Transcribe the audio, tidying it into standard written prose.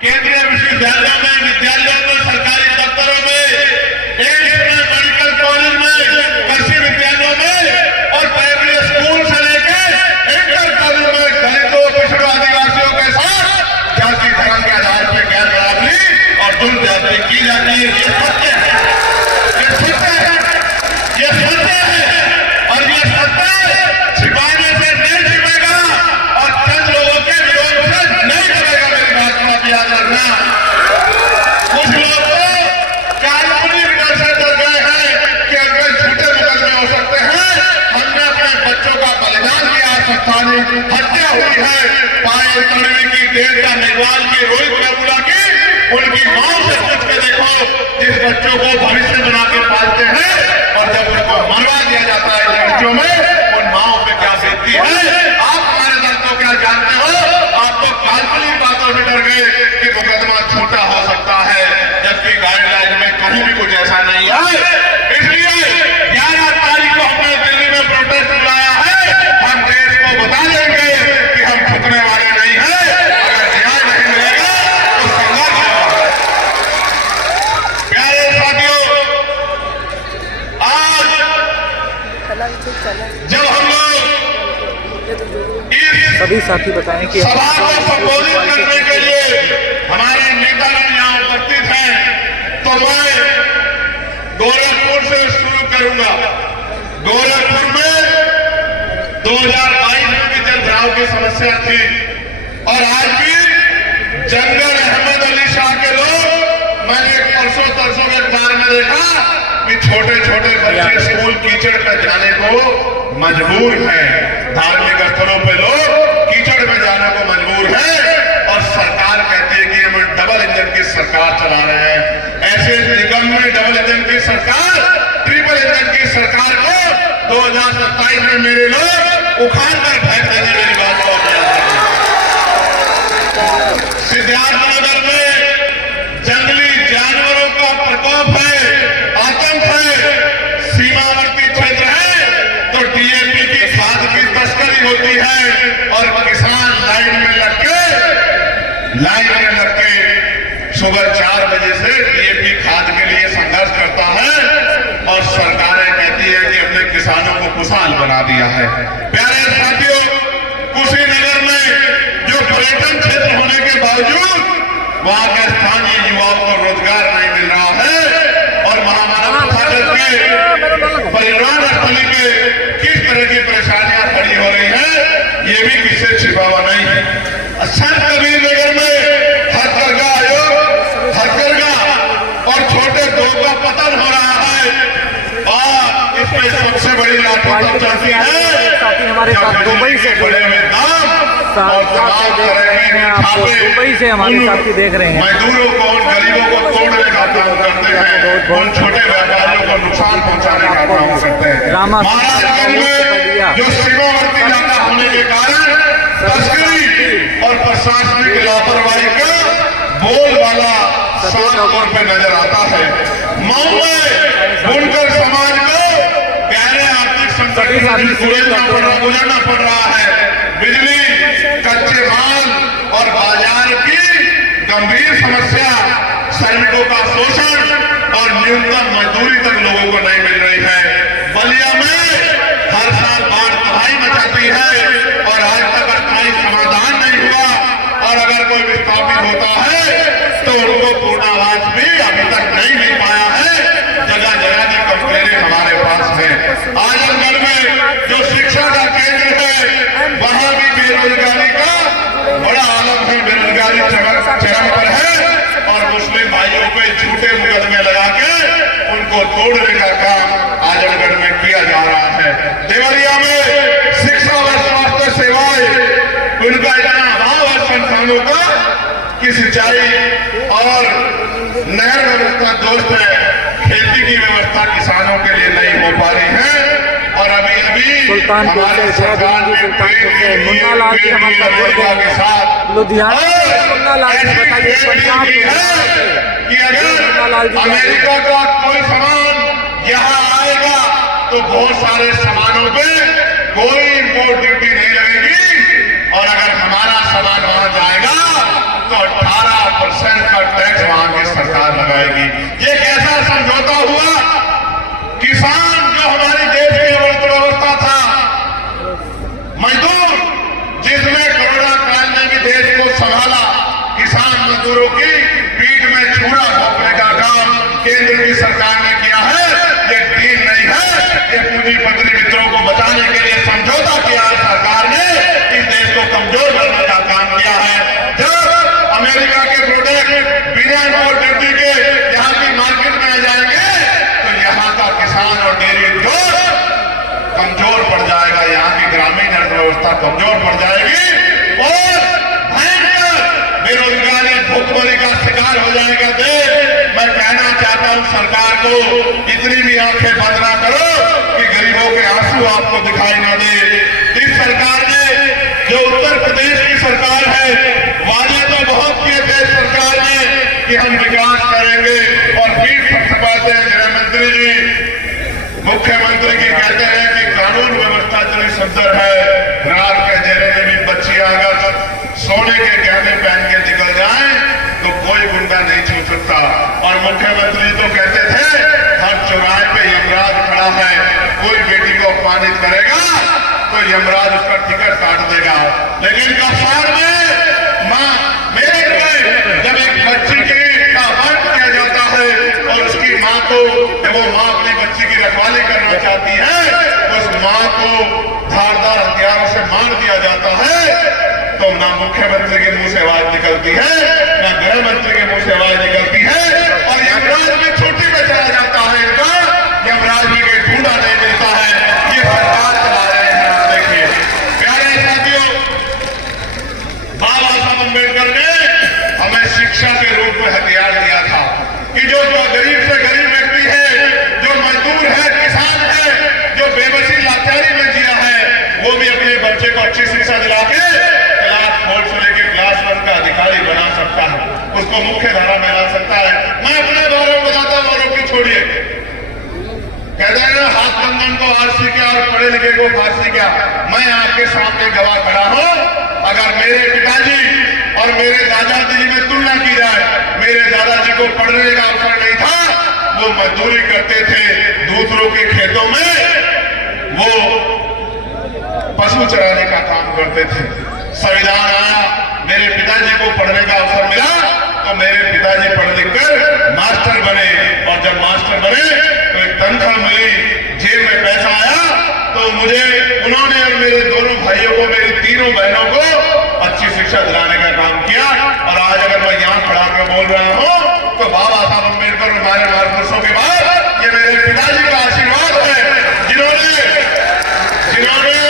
केंद्रीय विश्वविद्यालयों में, विद्यालयों में, सरकारी दफ्तरों में, एम्स में, मेडिकल कॉलेज में, कृषि विद्यालयों में और प्राइमरी स्कूल से लेकर इंटर कॉलेज में दलितों, पिछड़ों, आदिवासियों के साथ जाति धर्म के आधार पर गैर बराबरी और जुल्म ज्यादती की जाती है। ये सत्य है, ये सत्य है, ये सत्य है और ये सत्य छिपाने से नहीं छिपेगा और चंद लोगों के विरोध से नहीं करेगा। मेरी बात को आप याद रखना। कुछ लोग तो काल्पनिक डर से डर गए हैं कि अगर झूठे मुकदमे हो सकते हैं। हमने अपने बच्चों का बलिदान किया, स्थानीय हत्या हुई है, पायल तड़वी की, देवता मेघवाल की, रोहित वेमुला की, उनकी मां से पूछ के देखो जिस बच्चों को भविष्य बना के पालते हैं और जब उनको मरवा दिया जाता है इन बच्चों में, उन माओं पे क्या बीतती है। आप हमारे दल को क्या जानते हो? आप तो काल्पनिक बातों में डर गए कि मुकदमा छोटा हो सकता है, जबकि गाइडलाइन में कहीं भी कुछ ऐसा नहीं है। इसलिए 11 तारीख को हमने दिल्ली में प्रोटेस्ट बुलाया है। हम देश को बता देंगे कि हम झुकने वाले नहीं हैं। अगर न्याय नहीं मिलेगा तो संघर्ष होगा। प्यारे साथियों, आज जब हम लोग सभी साथी बताएं कि सभा को संबोधित करने के लिए हमारे नेतागण यहाँ उपस्थित हैं, तो मैं गोरखपुर से शुरू करूंगा। गोरखपुर में 2022 में भी जल भराव की समस्या थी और आज भी जंगल अहमद अली शाह के लोग, मैंने परसों तरसों के अखबार में देखा कि छोटे छोटे बच्चे स्कूल कीचड़ पर जाने को मजबूर हैं। धार्मिक स्थलों पे लोग कीचड़ में जाने को मजबूर है और सरकार कहती है कि हम डबल इंजन की सरकार चला रहे हैं। ऐसे निगम में डबल इंजन की सरकार, ट्रिपल इंजन की सरकार को 2027 में मेरे लोग उखाड़ कर फेंक देंगे। मेरी बात को सिद्धार्थनगर में जंगली जानवरों का प्रकोप है, आतंक है, सीमावर्ती क्षेत्र है तो डीएपी की खाद की तस्करी होती है और किसान लाइन में लग के सुबह 4 बजे से डीएपी खाद के लिए संघर्ष करता है और सरकारें कहती है कि हमने किसानों को खुशहाल बना दिया है। प्यारे साथियों, कुशीनगर में जो पर्यटन क्षेत्र होने के बावजूद वहां के स्थानीय युवाओं को रोजगार नहीं मिल रहा है और महामानव सागर के परिवहन स्थली पे किस तरह की परेशानियां खड़ी हो रही है, ये भी किससे छिपा हुआ नहीं है। संत कबीर नगर में हथकरघा आयोग, हथकरघा और छोटे दो का पतन हो रहा है और इसमें सबसे बड़ी लाठी तब चलती है हमारे साथ दुबई से बड़े हुए दाम और दुबई से हमारे साथी देख रहे हैं। मजदूरों को, उन गरीबों को तोड़ने का काम करते हैं, उन छोटे व्यापारियों को नुकसान पहुंचाने का काम करते हैं। महाराजगंज में जो सीमावर्ती इलाका होने के कारण तस्करी और प्रशासनिक लापरवाही का बोलबाला साफ तौर पर नजर आता है। मऊ में बुनकर समाज को गहरे आर्थिक संकट से गुजरना पड़ रहा है। बिजली, कच्चे माल और बाजार की गंभीर समस्या, श्रमिकों का शोषण और न्यूनतम मजदूरी तक लोगों को नहीं मिल रही है। बलिया में हर साल बाढ़ तबाही मचाती है और आज तक अस्थायी समाधान नहीं हुआ और अगर कोई विस्थापित होता है तो उनको पूर्णावास भी अभी तक नहीं मिल पाया है। जगह जगह की कंप्लेनें हमारे पास है। आजमगढ़ में जो शिक्षा का केंद्र है वहां भी बेरोजगारी का बड़ा आलम है, बेरोजगारी चरम पर है और मुस्लिम भाइयों पे झूठे मुकदमे लगा के उनको तोड़ने का काम आजमगढ़ में किया जा रहा है। देवरिया में शिक्षा व स्वास्थ्य सेवाएं, उनका इतना अभाव है संस्थानों का कि सिंचाई और नहर व्यवस्था दोस्त है, खेती की व्यवस्था किसानों के लिए नहीं हो पा रही है और अभी सुल्तानपुर से सुल्तानपुर से मुन्ना लाल जी हमारे साथ लुधियाना मुन्ना लाल जी बताइए पंजाब कि अगर अमेरिका का कोई सामान यहाँ आएगा तो बहुत सारे सामानों पे कोई इम्पोर्ट ड्यूटी नहीं लगेगी और अगर हमारा सामान वहां जाएगा तो 18 7% का टैक्स वहां की सरकार लगाएगी। ये कैसा समझौता हुआ? किसान जो हमारे देश की अर्थव्यवस्था था, मजदूर जिसमें कोरोना काल में भी देश को संभाला, किसान मजदूरों की पीठ में छुरा घोंपने का काम केंद्र की सरकार ने किया है। ये डील नहीं है, ये पूंजीपति मित्रों को बचाने के लिए समझौता किया है सरकार ने, इस देश को कमजोर करने का काम किया है। जब अमेरिका के प्रोडक्ट बिना इम्पोर्ट ड्यूटी के यहाँ की मार्केट में आ जाएंगे तो यहाँ का किसान और डेयरी उद्योग कमजोर पड़ जाएगा, यहाँ की ग्रामीण अर्थव्यवस्था कमजोर पड़ जाएगी और भयंकर बेरोजगारी भुखमरी का शिकार हो जाएगा देश। मैं कहना चाहता हूं सरकार को, इतनी भी आंखें बंद ना करो कि गरीबों के आंसू आपको दिखाई ना दे। इस सरकार ने, जो उत्तर प्रदेश की सरकार है, वादे तो बहुत किए थे सरकार ने कि हम विकास करेंगे और पीठ थपथपाते हैं गृह मंत्री जी, मुख्यमंत्री की कहते हैं कि कानून व्यवस्था इतनी सुंदर है, रात के अंधेरे में भी बच्चियां अगर सोने के गहने पहन के निकल जाएं तो कोई गुंडा नहीं छू सकता। और मुख्यमंत्री तो कहते थे हर चौराहे पे यमराज खड़ा है, कोई बेटी को अपमानित करेगा तो यमराज उसका टिकट काट देगा। लेकिन कफार में मां मेरे में जब एक बच्ची का अपमान किया जाता है और उसकी मां को, जब वो मां अपनी बच्ची की रखवाली करना चाहती है, उस मां को धारदार हथियारों से मार दिया जाता है, तो ना मुख्यमंत्री के मुंह से आवाज निकलती है, ना गृह मंत्री के मुंह से आवाज निकलती है और यमराज में छुट्टी में चला जाता है इनका, यमराज में कोई ढूंढा नहीं मिलता है। ये सरकार चला रहे हैं। आप देखिए प्यारे साथियों, बाबा साहब अम्बेडकर ने हमें शिक्षा के रूप में हथियार दिया था कि जो गरीब से गरीब व्यक्ति है, जो मजदूर है, किसान है, जो बेबसी लाचारी में जिया है, वो भी अपने बच्चे को अच्छी शिक्षा दिला के क्लास 4 से लेकर क्लास 1 का अधिकारी बना सकता है, उसको मुख्य धारा में ला सकता है। मैं अपने बारे में बताता हूं, औरों की छोड़िए। कहते हैं ना, हाथ कंगन को आरसी क्या और पढ़े लिखे को फारसी क्या। मैं आपके सामने गवाह खड़ा हूं, अगर मेरे पिताजी और मेरे दादाजी में तुलना की जाए, मेरे दादाजी को पढ़ने का अवसर नहीं था, वो मजदूरी करते थे दूसरों के खेतों में, वो पशु चराने का काम करते थे। संविधान आया, मेरे पिताजी को पढ़ने का अवसर मिला तो मेरे पिताजी पढ़ लिख कर मास्टर बने और जब मास्टर बने तो एक तनख्वाह मिली, जेब में पैसा आया तो मुझे उन्होंने और मेरे दोनों भाइयों को, मेरी तीनों बहनों को अच्छी शिक्षा दिलाने का काम किया। और आज अगर मैं यहाँ खड़ा कर बोल रहा हूं